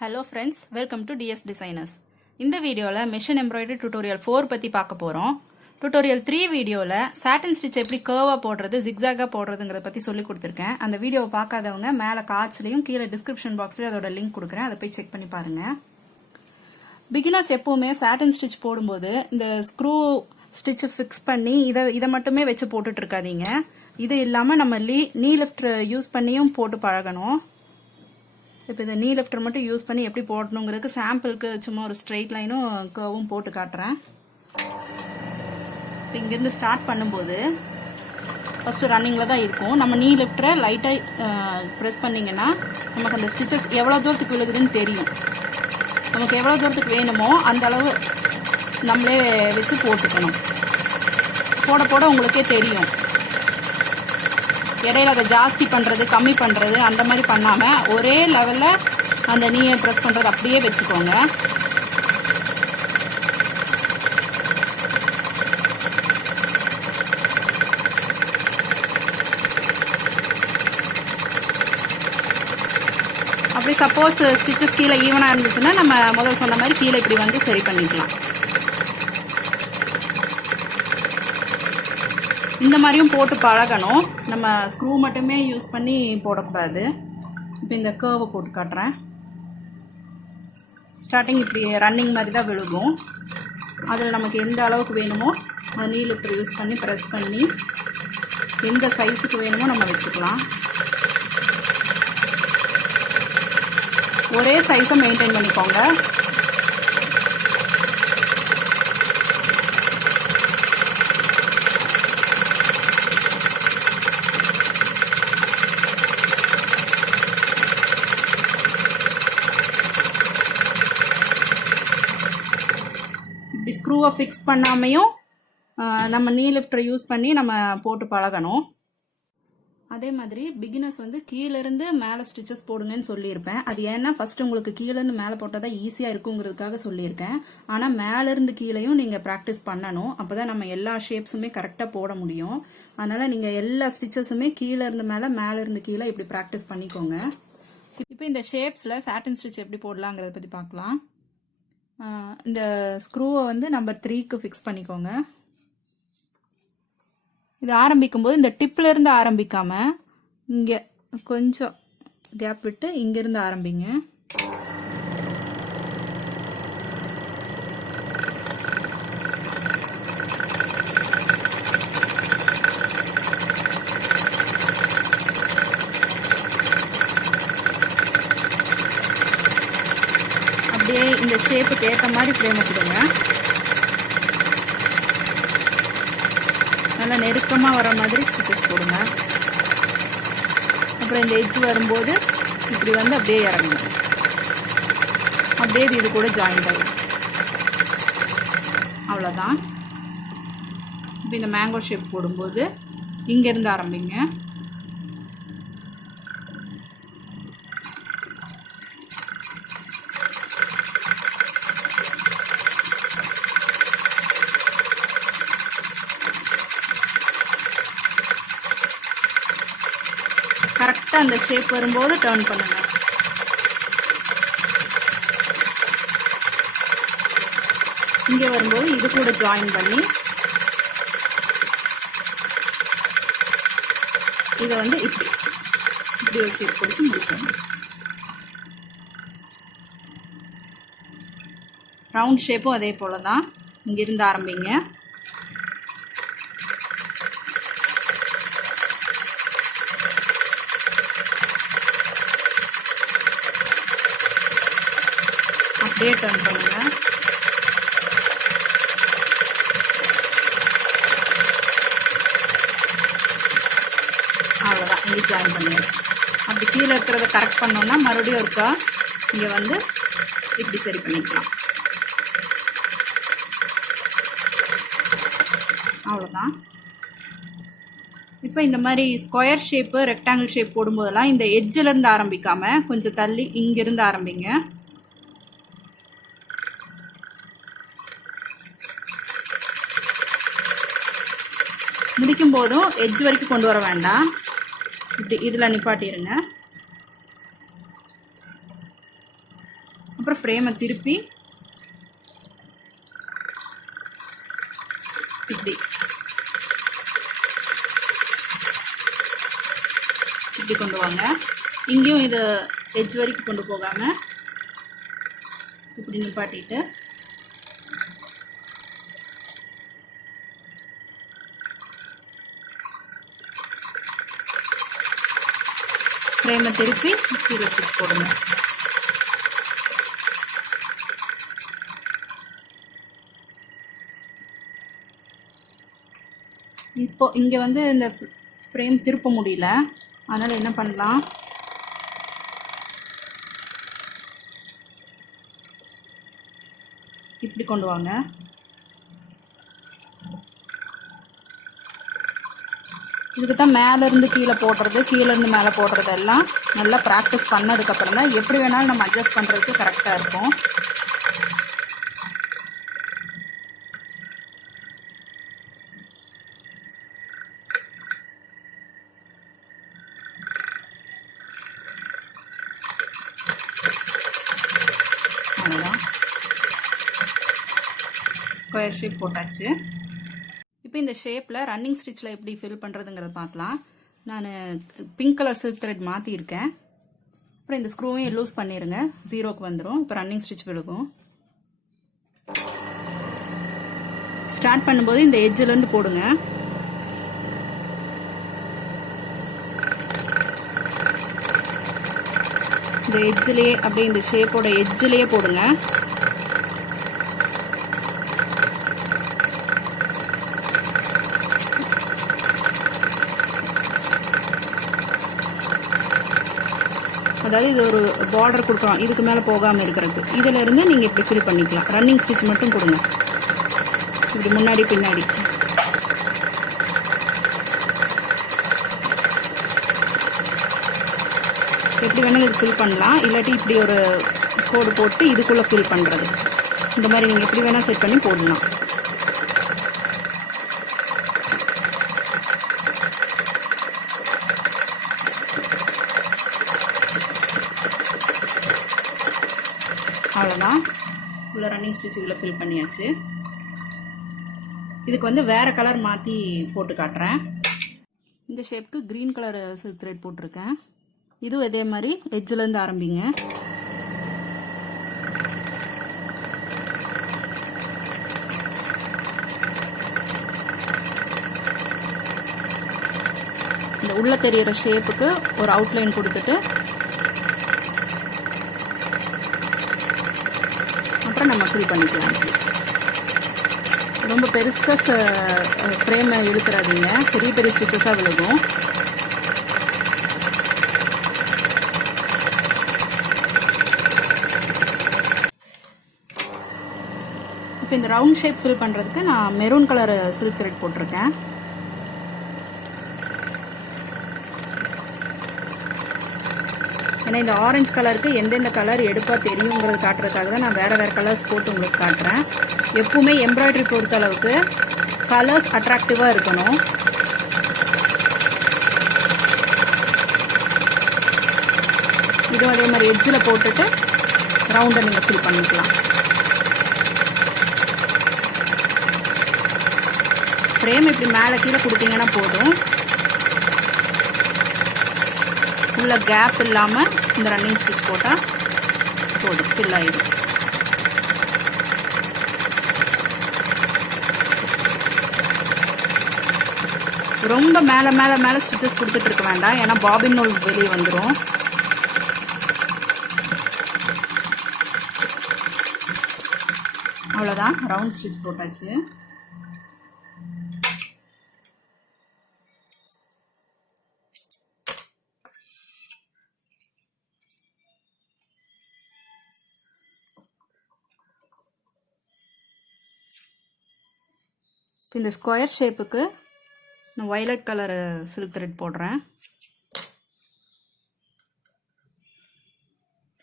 Hello friends, welcome to DS Designers. இந்த வீடியோல machine embroidery tutorial 4 பத்தி பார்க்க போறோம். tutorial 3 வீடியோல satin stitch எப்படி கர்வா போடுறது, zigzag போடுறதுங்கறத பத்தி சொல்லி கொடுத்திருக்கேன். அந்த வீடியோவை பார்க்காதவங்க மேல கார்ட்ஸ்லயும் கீழ description boxல அதோட லிங்க் கொடுக்கிறேன். அதை போய் செக் பண்ணி பாருங்க. பிகினர்ஸ் எப்பவுமே satin stitch போடும்போது இந்த ஸ்க்ரூ ஸ்டிட்ச் ஃபிக்ஸ் பண்ணி இத மட்டுமே வெச்சு போட்டுட்டு இருக்காதீங்க. இது இல்லாம நம்ம நீ லிஃப்டர் யூஸ் பண்ணியும் போட்டு பழகணும். இப்போ இந்த நீ லிஃப்டர் மட்டும் யூஸ் பண்ணி எப்படி போடணுங்கிறதுக்கு சாம்பிளுக்கு சும்மா ஒரு ஸ்ட்ரெயிட் லைனும் கர்வும் போட்டு காட்டுறேன். இப்போ இங்கேருந்து ஸ்டார்ட் பண்ணும்போது ஃபர்ஸ்ட் ரன்னிங்கில் தான் இருக்கும். நம்ம நீ லிஃப்டரை லைட்டாக ப்ரெஸ் பண்ணிங்கன்னா நமக்கு அந்த ஸ்டிச்சஸ் எவ்வளோ தூரத்துக்கு விழுகுதுன்னு தெரியும். நமக்கு எவ்வளோ தூரத்துக்கு வேணுமோ அந்த அளவு நம்மளே வச்சு போட்டுக்கணும். போட போட உங்களுக்கே தெரியும். இடையில அதை ஜாஸ்தி பண்றது கம்மி பண்றது அந்த மாதிரி பண்ணாம ஒரே லெவல்ல அந்த நீயை ப்ரெஸ் பண்றது அப்படியே வச்சுக்கோங்க. அப்படி சப்போஸ் ஸ்டிச்சஸ் கீழே ஈவனா இருந்துச்சுன்னா நம்ம முதல் சொன்ன மாதிரி கீழே இப்படி வந்து சரி பண்ணிக்கலாம். இந்த மாதிரியும் போட்டு பழகணும். நம்ம ஸ்க்ரூ மட்டுமே யூஸ் பண்ணி போடக்கூடாது. இப்போ இந்த கர்வை போட்டு காட்டுறேன். ஸ்டார்டிங் இப்படி ரன்னிங் மாதிரி தான் விழுகும். அதில் நமக்கு எந்த அளவுக்கு வேணுமோ அந்த நீ லிஃப்டர் யூஸ் பண்ணி ப்ரெஸ் பண்ணி எந்த சைஸுக்கு வேணுமோ நம்ம வச்சுக்கலாம். ஒரே சைஸை மெயின்டைன் பண்ணிக்கோங்க. ஸ்க்ரூவை ஃபிக்ஸ் பண்ணாமையும் நம்ம நீ லிஃப்டரை யூஸ் பண்ணி நம்ம போட்டு பழகணும். அதே மாதிரி பிகினர்ஸ் வந்து கீழேருந்து மேலே ஸ்டிச்சஸ் போடுங்கன்னு சொல்லியிருப்பேன். அது ஏன்னா ஃபர்ஸ்ட் உங்களுக்கு கீழேருந்து மேலே போட்டால் தான் ஈஸியாக இருக்குங்கிறதுக்காக சொல்லியிருக்கேன். ஆனால் மேலேருந்து கீழேயும் நீங்கள் ப்ராக்டிஸ் பண்ணணும். அப்போ தான் நம்ம எல்லா ஷேப்ஸுமே கரெக்டாக போட முடியும். அதனால் நீங்கள் எல்லா ஸ்டிச்சஸுமே கீழேருந்து மேலே மேலேருந்து கீழே இப்படி ப்ராக்டிஸ் பண்ணிக்கோங்க. இப்போ இந்த ஷேப்ஸில் சாட்டின் ஸ்டிச் எப்படி போடலாங்கிறத பற்றி பார்க்கலாம். இந்த ஸ்க்ரூவை வந்து நம்பர் 3க்கு ஃபிக்ஸ் பண்ணிக்கோங்க. இது ஆரம்பிக்கும் போது இந்த டிப்ல இருந்து ஆரம்பிக்காம இங்க கொஞ்சம் கேப் விட்டு இங்க இருந்து ஆரம்பிங்க. அப்படியே இந்த ஷேப்புக்கு ஏற்ற மாதிரி ஃப்ரேம் கொடுங்க. நல்லா நெருக்கமாக வர மாதிரி ஸ்டிச்சஸ் போடுங்க. அப்புறம் இந்த எட்ஜ் வரும்போது இப்படி வந்து அப்படியே இறங்குங்க. அப்படியே இது கூட ஜாயின் ஆகும். அவ்வளோதான். இப்போ இந்த மேங்கோ ஷேப் போடும்போது இங்கேருந்து ஆரம்பிங்க. கரெக்டாக அந்த ஷேப் வரும்போது டர்ன் பண்ணுங்க. இங்கே வரும்போது இது கூட ஜாயின் பண்ணி இதை வந்து இப்படி ஒரு ஷேப் கொடுத்து முடிக்கணும். ரவுண்ட் ஷேப்பும் அதே போல தான். இங்கிருந்து ஆரம்பிங்க. அப்படியே டர்ன் பண்ணுங்க. அவ்வளோதான். இங்கே ஜாயின் பண்ணுங்க. அப்படி கீழே இருக்கிறத கரெக்ட் பண்ணோம்னா மறுபடியும் இருக்கா இங்கே வந்து இப்படி சரி பண்ணிக்கலாம். அவ்வளோதான். இப்போ இந்த மாதிரி ஸ்கொயர் ஷேப்பு ரெக்டாங்கிள் ஷேப் போடும்போதெல்லாம் இந்த எட்ஜில் இருந்து ஆரம்பிக்காம கொஞ்சம் தள்ளி இங்கிருந்து ஆரம்பிங்க. முடிக்கும் போதும் எட்ஜ் வரைக்கும் கொண்டு வர வேண்டாம். இப்படி இதில் நிப்பாட்டிடுங்க. அப்புறம் ஃப்ரேமை திருப்பி இப்படி இப்படி கொண்டு வாங்க. இங்கேயும் இதை எட்ஜ் வரைக்கும் கொண்டு போகாமல் இப்படி நிப்பாட்டிட்டு ஃப்ரேமை திருப்பி கீழே ஸ்டிச் போடுங்க. இப்போ இங்கே வந்து இந்த ஃப்ரேம் திருப்ப முடியல, அதனால் என்ன பண்ணலாம், இப்படி கொண்டு வாங்க. இதுக்கு தான் மேலேருந்து கீழே போடுறது, கீழேருந்து மேலே போடுறது எல்லாம் நல்லா ப்ராக்டிஸ் பண்ணதுக்கப்புறம் தான் எப்படி வேணாலும் நம்ம அட்ஜஸ்ட் பண்ணுறதுக்கு கரெக்டாக இருக்கும். அவ்வளோதான், ஸ்கொயர் ஷேப் போட்டாச்சு. இப்போ இந்த ஷேப்பில் ரன்னிங் ஸ்டிச்சில் எப்படி ஃபில் பண்ணுறதுங்கிறத பார்க்கலாம். நான் பிங்க் கலர் சில்க் த்ரெட் மாற்றிருக்கேன். அப்புறம் இந்த ஸ்க்ரூவையும் லூஸ் பண்ணிடுங்க, 0க்கு வந்துடும். இப்போ ரன்னிங் ஸ்டிச் விழுகும். ஸ்டார்ட் பண்ணும்போது இந்த எட்ஜிலேருந்து போடுங்க. இந்த எட்ஜிலேயே அப்படியே இந்த ஷேப்போட எட்ஜிலேயே போடுங்க. அதாவது இது ஒரு பார்டர் கொடுக்கலாம், இதுக்கு மேலே போகாமல் இருக்கிறதுக்கு. இதில் இருந்து நீங்கள் இப்படி ஃபில் பண்ணிக்கலாம். ரன்னிங் ஸ்டிச் மட்டும் கொடுங்க, இப்படி முன்னாடி பின்னாடி. எப்படி வேணாலும் இது ஃபில் பண்ணலாம், இல்லாட்டி இப்படி ஒரு கோடு போட்டு இதுக்குள்ளே ஃபில் பண்ணுறது. இந்த மாதிரி நீங்கள் எப்படி வேணால் செட் பண்ணி போடலாம். அவ்வளோதான், உள்ள ரன்னிங் ஸ்டிச் இதில் ஃபில் பண்ணியாச்சு. இதுக்கு வந்து வேறு கலர் மாற்றி போட்டு காட்டுறேன். இந்த ஷேப்புக்கு க்ரீன் கலர் சில்க் த்ரெட் போட்டிருக்கேன். இதுவும் இதே மாதிரி எட்ஜிலேருந்து ஆரம்பிங்க. இந்த உள்ள தெரியிற ஷேப்புக்கு ஒரு அவுட்லைன் கொடுத்துட்டு அப்புறம் நம்ம ஃபில் பண்ணிக்கலாம். ரொம்ப பெருசாக ஃப்ரேமை இழுத்துறாதீங்க, பெரிய பெரிய ஸ்டிச்சஸாக விழுகும். இப்போ இந்த ரவுண்ட் ஷேப் ஃபில் பண்ணுறதுக்கு நான் மெரூன் கலர் சில்க் த்ரெட் போட்டிருக்கேன். ஏன்னா இந்த ஆரஞ்சு கலருக்கு எந்தெந்த கலர் எடுப்பாக தெரியுங்கிறது காட்டுறதுக்காக தான் நான் வேறு வேறு கலர்ஸ் போட்டு உங்களுக்கு காட்டுறேன். எப்பவுமே எம்ப்ராய்டரி பொறுத்த அளவுக்கு கலர்ஸ் அட்ராக்டிவாக இருக்கணும். இதுவும் அதே மாதிரி எட்ஜில் போட்டுட்டு ரவுண்டை நீங்கள் ஃபில் பண்ணிக்கலாம். ஃப்ரேம் இப்படி மேலே கீழே கொடுத்தீங்கன்னா போதும், உள்ள கேப் இல்லாமல் இந்த ரன்னிங் ஸ்டிச் போட்டால் போதும், ஃபில் ஆகிடும். ரொம்ப மேலே மேலே மேலே ஸ்டிச்சஸ் கொடுத்துட்டு இருக்க வேண்டாம், ஏன்னா பாபின் நூல் வெளியே வந்துடும். அவ்வளோதான், ரவுண்ட் ஸ்டிச் போட்டாச்சு. இந்த ஸ்கொயர் ஷேப்புக்கு நான் வயலட் கலர் சில்க் த்ரெட் போடுறேன்.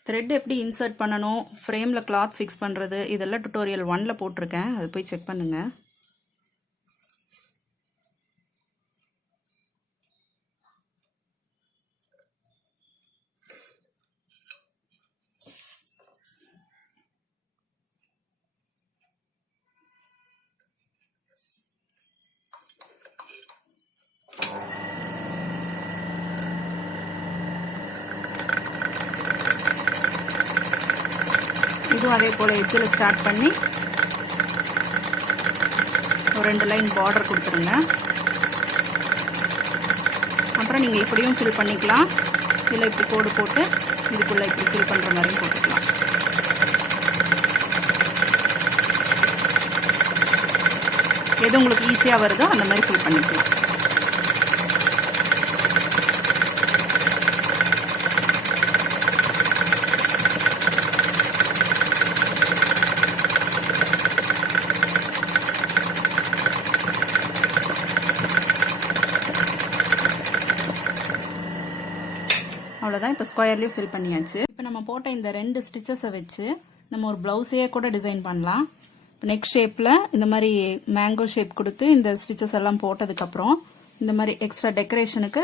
த்ரெட் எப்படி இன்சர்ட் பண்ணணும், ஃப்ரேமில் கிளாத் ஃபிக்ஸ் பண்ணுறது, இதெல்லாம் Tutorial 1ல் போட்டிருக்கேன், அது போய் செக் பண்ணுங்கள். இதுவும் அதே போல் எட்ஜில் ஸ்டார்ட் பண்ணி ஒரு 2 லைன் பார்டர் கொடுத்துருங்க. அப்புறம் நீங்கள் இப்படியும் ஃபில் பண்ணிக்கலாம், இல்லை இப்படி கோடு போட்டு இதுக்குள்ளே இப்படி ஃபில் பண்ணுற மாதிரியும் போட்டுக்கலாம். எது உங்களுக்கு ஈஸியாக வருதோ அந்த மாதிரி ஃபில் பண்ணிக்கலாம். அவ்வளோதான். இப்போ ஸ்கொயர்லேயும் ஃபில் பண்ணியாச்சு. இப்போ நம்ம போட்ட இந்த 2 ஸ்டிச்சஸை வச்சு நம்ம ஒரு ப்ளவுஸையே கூட டிசைன் பண்ணலாம். இப்போ நெக் ஷேப்பில் இந்த மாதிரி மேங்கோ ஷேப் கொடுத்து இந்த ஸ்டிச்சஸ் எல்லாம் போட்டதுக்கப்புறம் இந்த மாதிரி எக்ஸ்ட்ரா டெக்கரேஷனுக்கு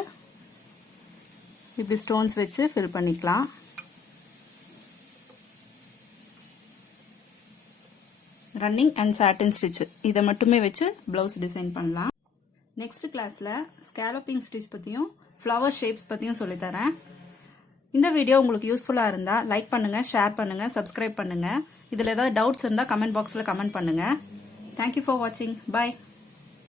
இப்படி ஸ்டோன்ஸ் வச்சு ஃபில் பண்ணிக்கலாம். ரன்னிங் அண்ட் சாட்டின் ஸ்டிச் இதை மட்டுமே வச்சு ப்ளவுஸ் டிசைன் பண்ணலாம். நெக்ஸ்ட் கிளாஸில் ஸ்கேலப்பிங் ஸ்டிச் பற்றியும் ஃப்ளவர் ஷேப்ஸ் பற்றியும் சொல்லித்தரேன். இந்த வீடியோ உங்களுக்கு யூஸ்ஃபுல்லாக இருந்தால் லைக் பண்ணுங்கள், ஷேர் பண்ணுங்கள், சப்ஸ்கிரைப் பண்ணுங்கள். இதில் ஏதாவது டவுட்ஸ் இருந்தால் கமெண்ட் பாக்ஸில் கமெண்ட் பண்ணுங்கள். தேங்க்யூ ஃபார் வாட்சிங். பாய்.